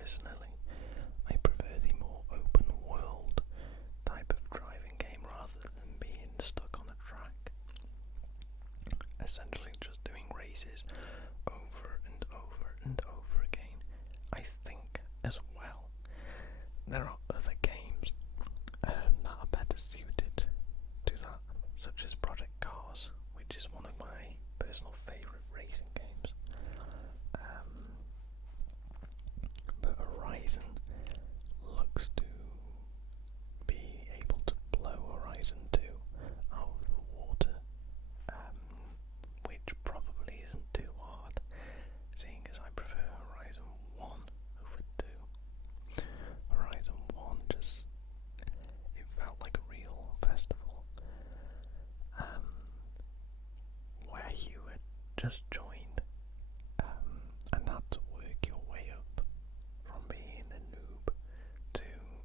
personally, I prefer the more open world type of driving game rather than being stuck on a track. Essentially just doing races over and over and over again. I think as well there are other games that are better suited to that, such as Project Cars, which is one of my personal favourite racing games. But Horizon looks to be able to blow Horizon 2 out of the water, which probably isn't too hard, seeing as I prefer Horizon 1 over 2. Horizon 1 just, it felt like a real festival, where you had just joined and had to work your way up from being a noob to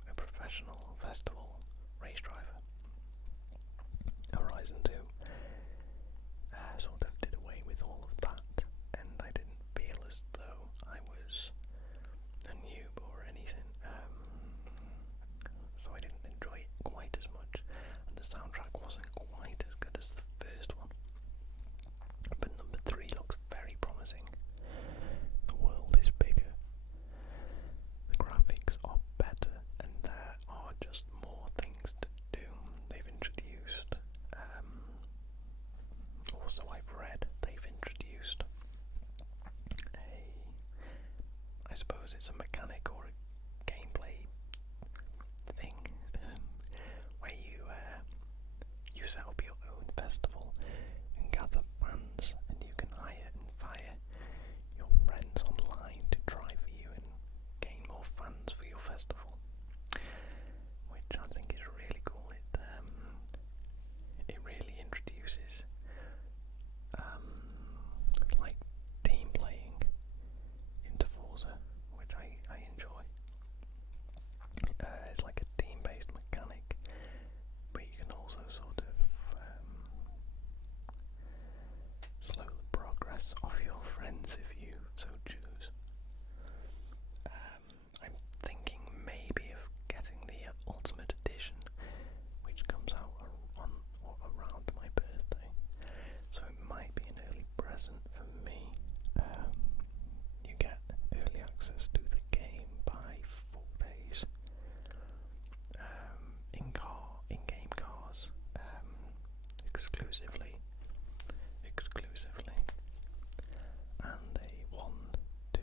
a professional festival race driver. Horizon 2 sort of did away with all of that, and I didn't feel as though I was a noob or anything, so I didn't enjoy it quite as much, and the soundtrack wasn't quite as good as the first one. But number 3 looks very promising. The world is bigger, the graphics are better, and there are just more things to do. They've introduced, also I've read, they've introduced I suppose it's a mechanic or a gameplay thing, where you set up your own festival and gather fans, and you can hire and fire your friends online to drive for you and gain more fans for your festival, which I think is really cool. It really introduces like team playing into Forza, which I enjoy. It's like a team-based mechanic, but you can also sort of slow the progress of your friends if you so choose. I'm thinking maybe of getting the Ultimate Edition, which comes out on or around my birthday, so it might be an early present for me. You get early access to the game by 4 days, in-game cars, exclusively, and a 1 to,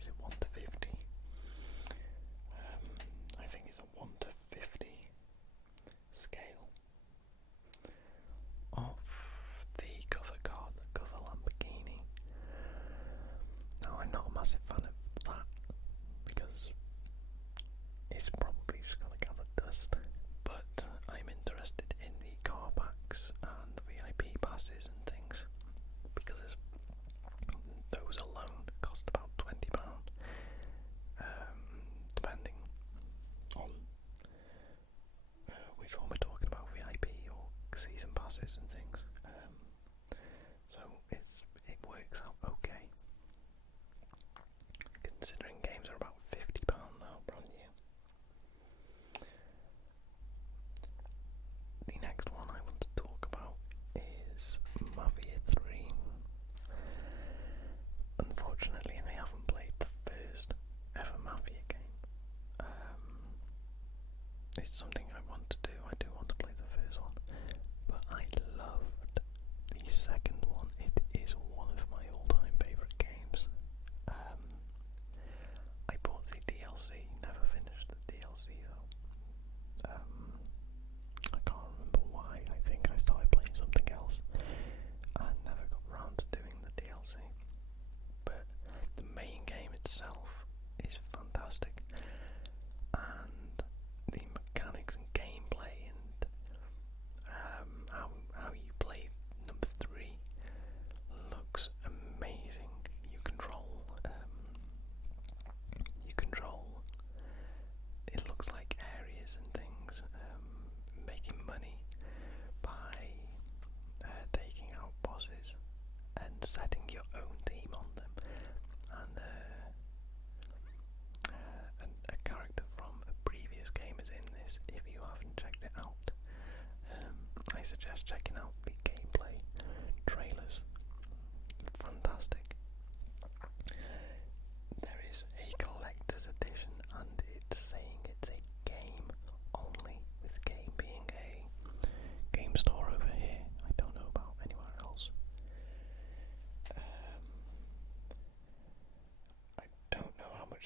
is it 1 to 50? I think it's a 1 to 50 scale of the cover car, the cover Lamborghini. Now, I'm not a massive fan of that because it's probably just going to gather dust, but I'm interested in the car packs and the VIP passes and things, because those alone cost about £20,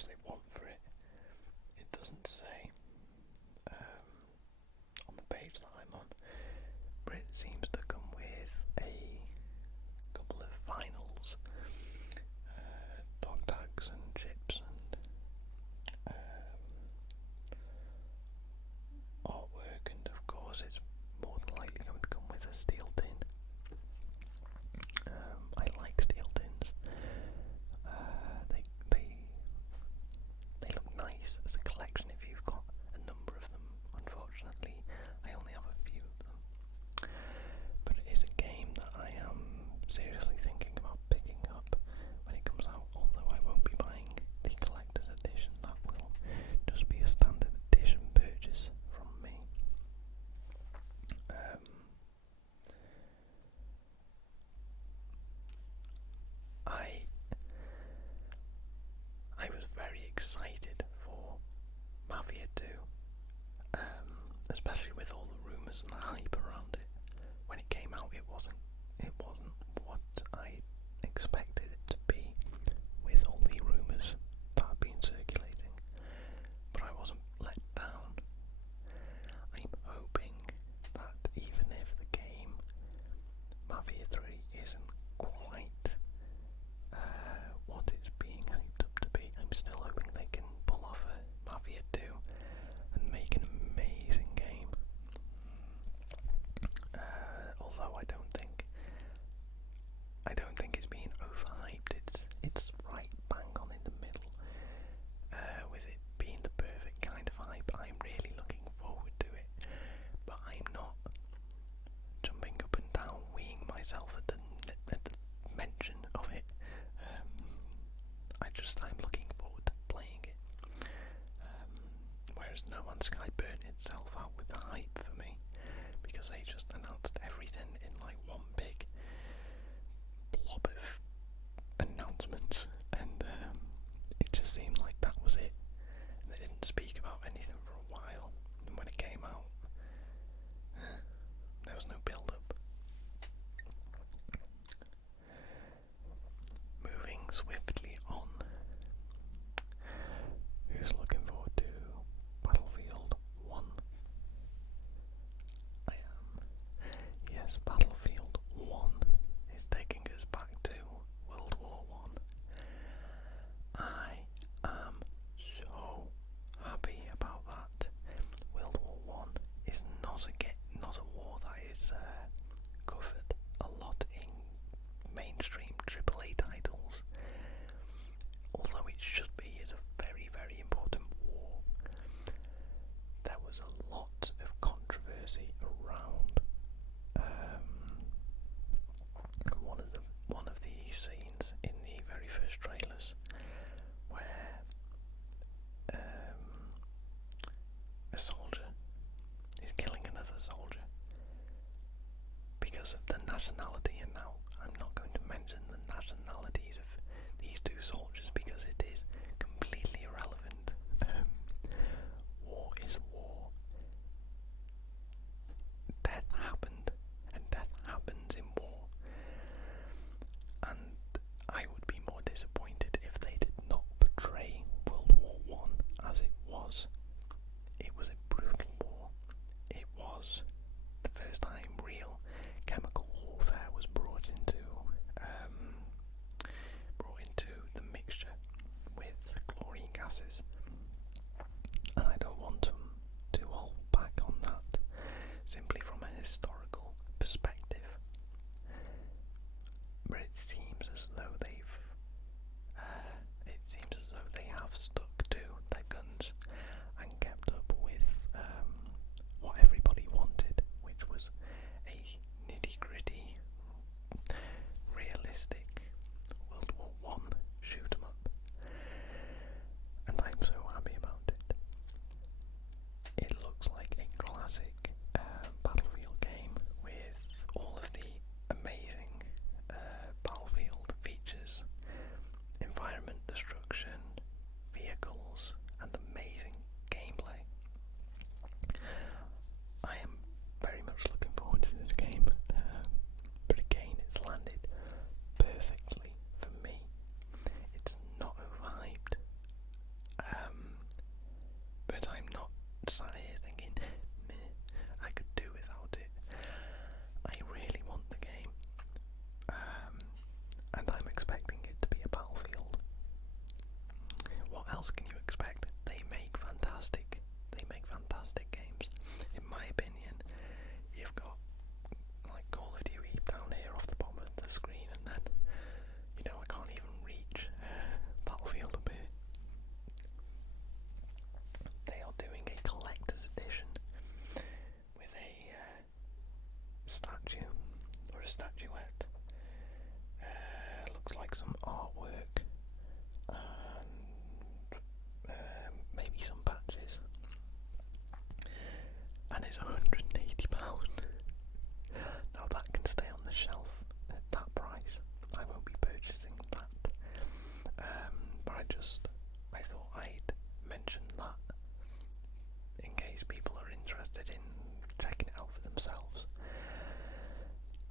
much they want for it. It doesn't say on the page that I'm on, but it seems to come with a couple of vinyls, dog tags and chips and artwork, and of course it's more than likely going to come with a steel tin. I like steel tins. They look nice as a collection if you've got a number of them. Unfortunately, I only have a few of them. But it is a game that I am seriously thinking about picking up when it comes out, although I won't be buying the collector's edition. That will just be a standard edition purchase from me. I was very excited for Mafia 2, especially with all the rumours and the hype around it. When it came out, it wasn't what I expected it to be, with all the rumours that have been circulating. But I wasn't let down. I'm hoping that even if the game Mafia 3 isn't quite what it's being hyped up to be, I'm still hoping they can pull off a Mafia 2 and make an amazing game. Although I don't think it's being overhyped. It's right bang on in the middle, with it being the perfect kind of hype. I'm really looking forward to it, but I'm not jumping up and down, weeing myself at the mention of it. I'm looking forward to playing it. Whereas No Man's Sky burnt itself out with the hype for me, because they just announced everything in like one big blob of announcements, and it just seemed like that was it. And they didn't speak about anything for a while, and when it came out, there was no build-up. Moving swiftly on. Who's looking forward to Battlefield 1? I am. Yes, Battlefield else can you expect? They make fantastic games. In my opinion, you've got like Call of Duty down here off the bottom of the screen, and then, you know, I can't even reach Battlefield up here. They are doing a collector's edition with a statue or a statuette. Looks like some artwork and maybe some patches, and it's £180. Now that can stay on the shelf at that price. I won't be purchasing that, but I thought I'd mention that in case people are interested in checking it out for themselves.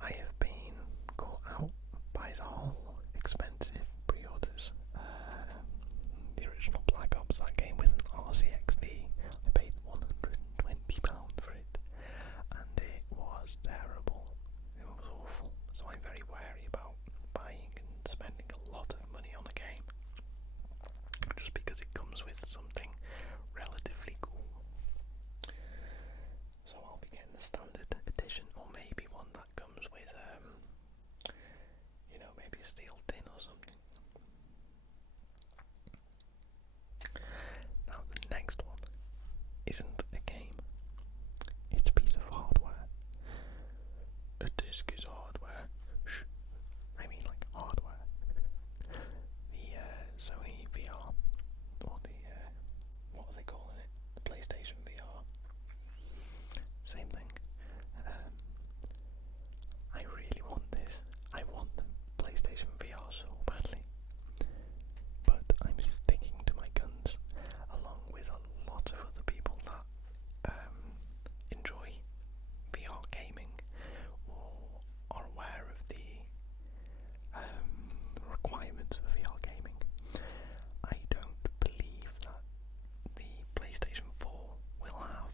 I have been caught out by the whole expensive pre-orders. The original Black Ops that came with an RCXD, I paid £120 for it, and it was terrible. It was awful. So I'm very wary about buying and spending a lot of money on a game just because it comes with something relatively cool. So I'll be getting the standard edition, or maybe one that comes with you know, maybe a steel tin or something. Now the next one isn't a game, it's a piece of hardware. A disc is hardware. Shh. I mean like hardware. The Sony VR, or the what are they calling it? The PlayStation VR. Same thing. I really want this. I want the PlayStation VR so badly. But I'm sticking to my guns, along with a lot of other people that enjoy VR gaming or are aware of the requirements for VR gaming. I don't believe that the PlayStation 4 will have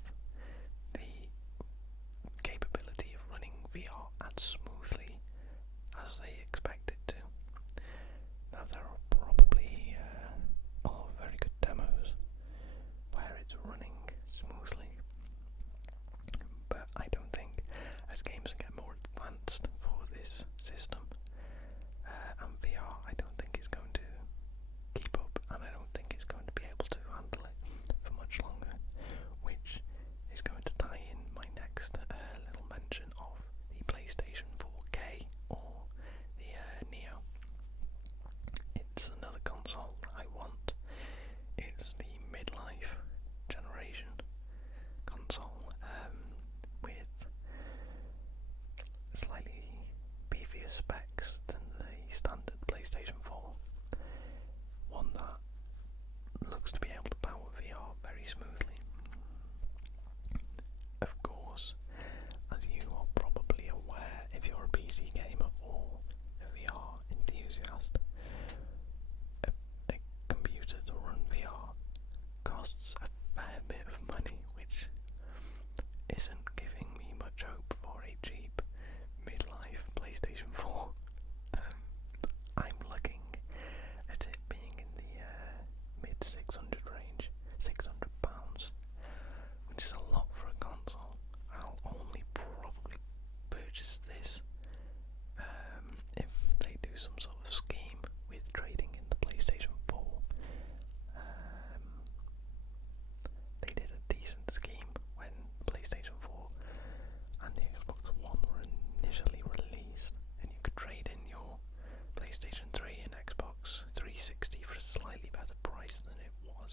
the capability of running VR as smoothly as they expect it to. Now there are probably a lot of very good demos where it's running smoothly, but I don't think, as games get more advanced for this system and VR, I don't think it's going to keep up, and I don't think it's going to be able to handle it for much longer, which is going to tie in my next little mention of the PlayStation 4K, or the Neo. It's another console that I want. It's the midlife generation console, with slightly beefier specs than the standard PlayStation 4. One that looks to be able to power VR very smoothly. Of course, as you are probably aware if you're a PC gamer or a VR enthusiast, a computer to run VR costs a fair bit of money, which isn't giving me much hope for a cheap midlife PlayStation 4. I'm looking at it being in the mid 600 range, £600, which is a lot for a console. I'll only probably purchase this if they do some sort of scheme with trading in the PlayStation 4. They did a decent scheme when PlayStation 4 and the Xbox One were initially released, and you could trade in your PlayStation 3 and Xbox 360 for a slightly better price than it was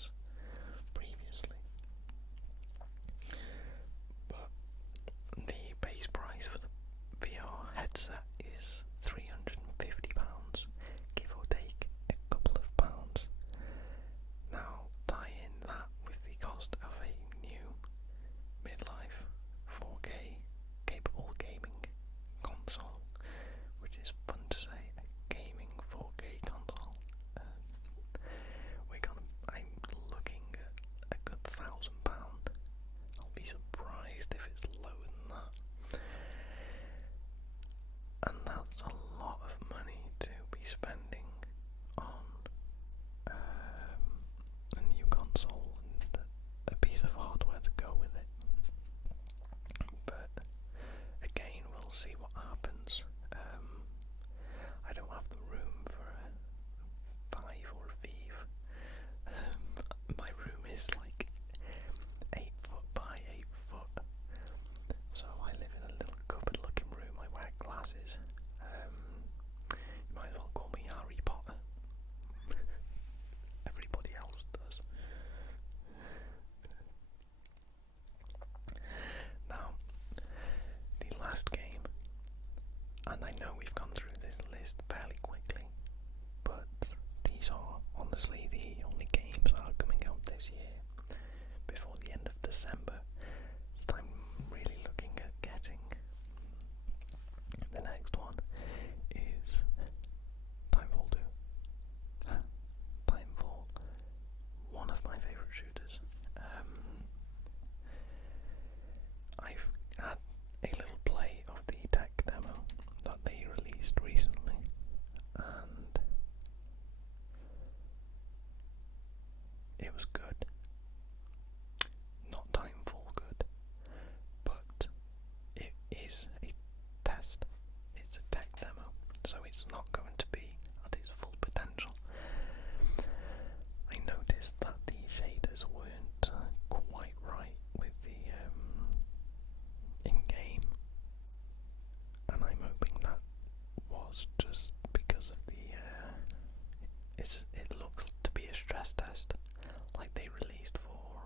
like they released for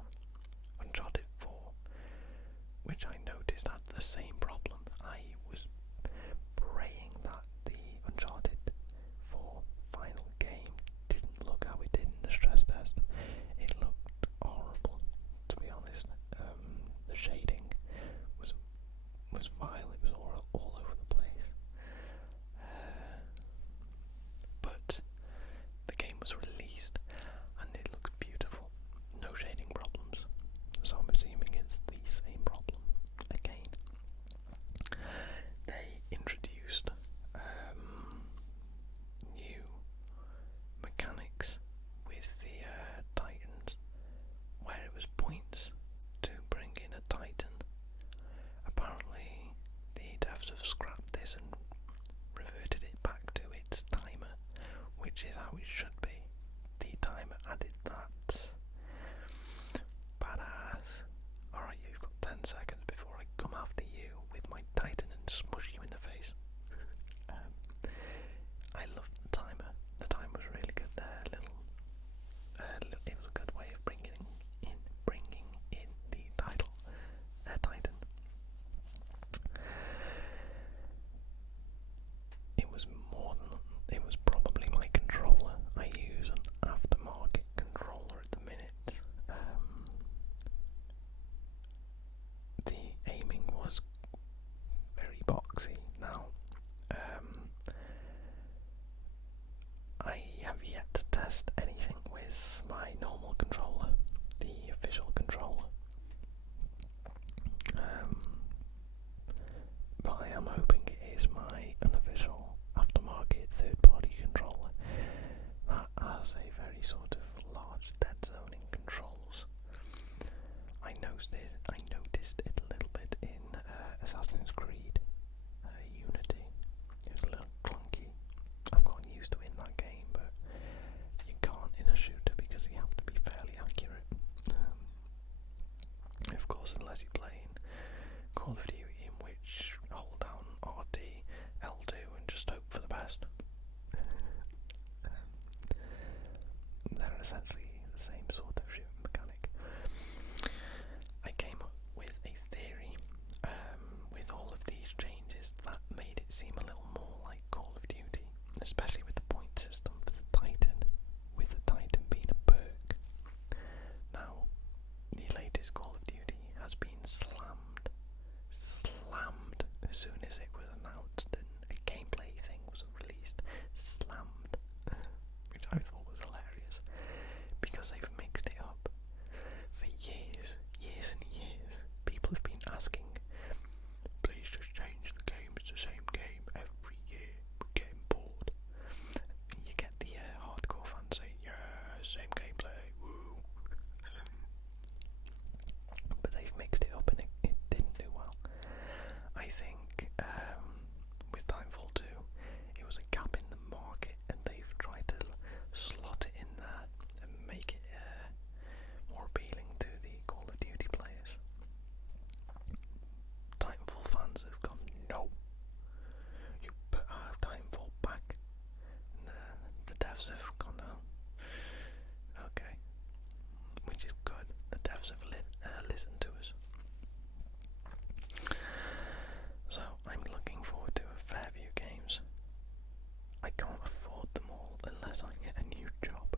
Uncharted 4, which I noticed had the same problem. I was praying that the Uncharted 4 final game didn't look how it did in the stress test. It looked horrible, to be honest. The shading was vile. It was all over the place. But the game was released and it looks beautiful. No shading problems. So I'm assuming it's the same problem again. They introduced new mechanics with the Titans, where it was points to bring in a Titan. Apparently the devs have scrapped this and reverted it back to its timer, which is how it should be. The timer added that. Badass. Alright, you've got 10 seconds before I come after you with my Titan and smush you in the face. I loved the timer. The timer was really good there. It was a good way of bringing in the Titan. It was probably my controller. I use an aftermarket controller at the minute. The aiming was very boxy. Now, I have yet to test anything with my normal controller, the official controller. But I am hoping it is my unofficial aftermarket third-party controller that has a very sort of large dead zoning controls. I noticed it a little bit in Assassin's Creed Unity. It was a little clunky. I've gotten used to it in that game, but you can't in a shooter because you have to be fairly accurate. Of course, unless you're playing Call of Duty, in which hold down RT, L2 and just hope for the best. They're essentially the same sort of shooting mechanic. I came up with a theory with all of these changes that made it seem a little more like Call of Duty, especially with the point system for the Titan, with the Titan being a perk. Now, the latest Call of Duty has been slammed as soon as it was announced and a gameplay thing was released. Slammed, which I thought was hilarious because they've mixed it up for years and years. People have been asking, please just change the game, it's the same game every year, we're getting bored. And you get the hardcore fans saying, yeah, same gameplay, woo. But they've mixed it up and it didn't do well. I think with Timefall 2 it was a gap in the market and they've tried to slot it in there and make it more appealing to the Call of Duty players. Titanfall fans have gone, no, you put our Titanfall back. And the devs have gone, oh, okay, which is good. The devs have listened to us. So I'm looking forward to a fair few games. I can't afford them all unless I get a new job,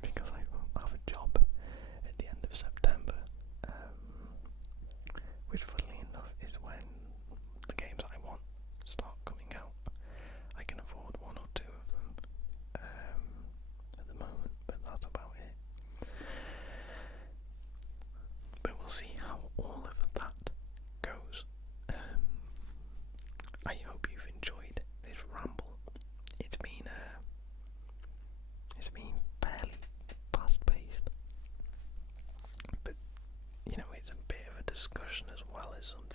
because I won't have a job at the end of September, which funnily enough is when the games that I want start coming out. I can afford one or two of them at the moment, but that's about it. But we'll see how all of that goes. I hope you've enjoyed this ramble. It's been fairly fast-paced, but you know, it's a bit of a discussion as well as something